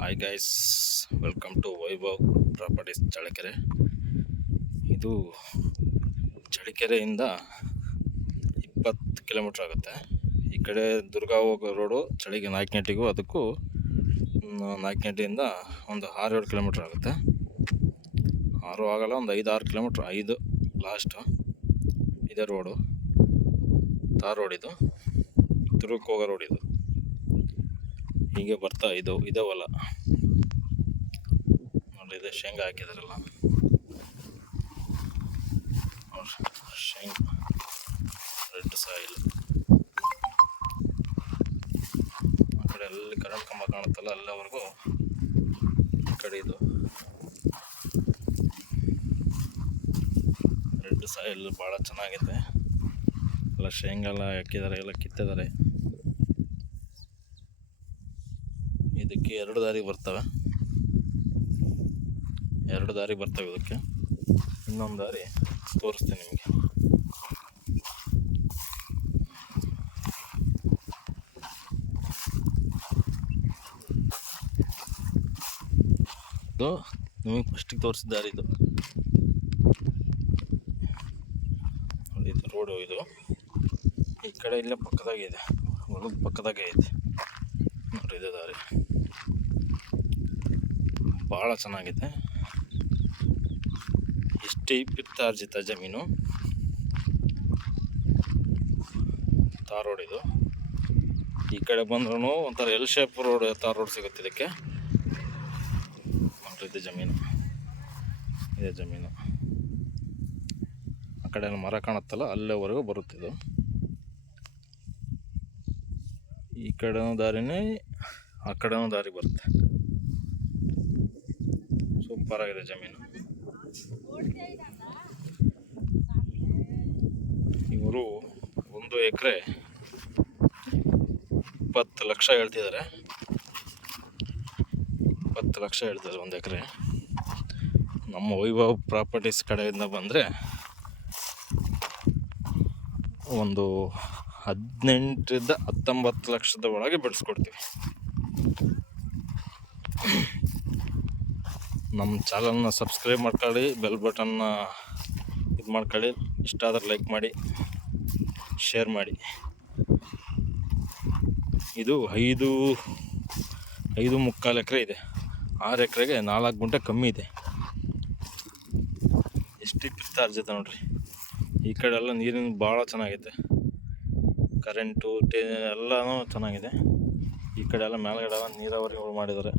Hi guys, welcome to Vaibhav properties Challakere. ಇದು ಚಳ್ಳಕೆರೆಯಿಂದ 20 kilometre ಆಗುತ್ತೆ. ಈ ಕಡೆ ದುರ್ಗ ಹೋಗೋ ರೋಡು ನಾಯಕನಹಟ್ಟಿಗೂ ಅದಕ್ಕೂ ನಾಯಕನಹಟ್ಟಿಯಿಂದ ಒಂದು 6-7 ಕಿಲೋಮೀಟ್ರ್ ಆಗುತ್ತೆ. 6 ಆಗಲ್ಲ, ಒಂದು 5-6 ಕಿಲೋಮೀಟ್ರ್, 5 ಲಾಸ್ಟು. ಇದೇ ರೋಡು, ತಾರ್ ರೋಡ್. ಇದು ದುರ್ಗಕ್ಕೆ ಹೋಗೋ ರೋಡ್. ಇದು ಹೀಗೆ ಬರ್ತಾ ಇದೇ ಹೊಲ ನೋಡಿ. ಇದೆ ಶೇಂಗಾ ಹಾಕಿದಾರಲ್ಲ, ಶೇಂಗಾ ರೆಡ್ ಸಾಯಿಲ್. ಆ ಕಡೆ ಅಲ್ಲಿ ಕರೆಂಟ್ ಕಂಬ ಕಾಣುತ್ತಲ್ಲ, ಅಲ್ಲಿವರೆಗೂ ಈ ಕಡೆ ಇದು ರೆಡ್ ಸಾಯಿಲ್ ಭಾಳ ಚೆನ್ನಾಗಿದೆ. ಎಲ್ಲ ಶೇಂಗಾ ಎಲ್ಲ ಹಾಕಿದ್ದಾರೆ, ಎಲ್ಲ ಕಿತ್ತಿದ್ದಾರೆ. ಇದಕ್ಕೆ 2 ದಾರಿ ಬರ್ತವೆ. ಇದಕ್ಕೆ ಇನ್ನೊಂದು ದಾರಿ ತೋರಿಸ್ತೀನಿ ನಿಮಗೆ. ಇದು ನಿಮಗೆ ಫಸ್ಟಿಗೆ ತೋರಿಸಿದ ದಾರಿ. ಇದು ರೋಡು. ಇದು ಈ ಕಡೆ ಇಲ್ಲೇ ಪಕ್ಕದಾಗೆ ಇದೆ, ಹೊಲದ ಪಕ್ಕದಾಗೆ ಐತೆ ನೋಡಿ. ಇದೆ ದಾರಿ, ಭಾಳ ಚೆನ್ನಾಗಿದೆ. ಇಷ್ಟೇ ಪಿತ್ತಾರ್ಜಿತ ಜಮೀನು. ತಾರ್ ರೋಡ್ ಇದು. ಈ ಕಡೆ ಬಂದ್ರೂ ಒಂಥರ L shape road, tar road ಸಿಗುತ್ತೆ ಇದಕ್ಕೆ ನೋಡ್ರಿ. ಇದೆ ಜಮೀನು. ಆ ಕಡೆ ಮರ ಕಾಣುತ್ತಲ್ಲ, ಅಲ್ಲಿವರೆಗೂ ಬರುತ್ತಿದ್ದು. ಈ ಕಡೆನೂ ದಾರಿನೇ, ಆ ಕಡೆನೂ ದಾರಿ ಬರುತ್ತೆ. ಸೂಪರ್ ಆಗಿದೆ ಜಮೀನು. ಇವರು 1 ಎಕರೆ 20 ಲಕ್ಷ ಹೇಳ್ತಿದ್ದಾರೆ. 20 ಲಕ್ಷ ಹೇಳ್ತಾರೆ 1 ಎಕರೆ. ನಮ್ಮ ವೈಭವ್ ಪ್ರಾಪರ್ಟೀಸ್ ಕಡೆಯಿಂದ ಬಂದರೆ ಒಂದು 18ರಿಂದ 19 ಲಕ್ಷದ ಒಳಗೆ ಬಿಡಿಸ್ಕೊಡ್ತೀವಿ. ನಮ್ಮ ಚಾನಲ್ನ ಸಬ್ಸ್ಕ್ರೈಬ್ ಮಾಡ್ಕೊಳ್ಳಿ, ಬೆಲ್ ಬಟನ್ನ ಇದು ಮಾಡ್ಕೊಳ್ಳಿ. ಇಷ್ಟ ಆದರೆ ಲೈಕ್ ಮಾಡಿ, ಶೇರ್ ಮಾಡಿ. ಇದು 5.25 ಎಕರೆ ಇದೆ. 6 ಎಕರೆಗೆ 4 ಗುಂಟೆ ಕಮ್ಮಿ ಇದೆ. ಎಷ್ಟು ಪಿತ್ತಾರ್ಜಿತ ನೋಡ್ರಿ. ಈ ಕಡೆ ಎಲ್ಲ ನೀರಿನ ಭಾಳ ಚೆನ್ನಾಗಿದೆ, ಕರೆಂಟು ಎಲ್ಲನೂ ಚೆನ್ನಾಗಿದೆ. ಈ ಕಡೆ ಎಲ್ಲ ಮೇಲ್ಗಡೆ ನೀರಾವರಿ ಮಾಡಿದ್ದಾರೆ.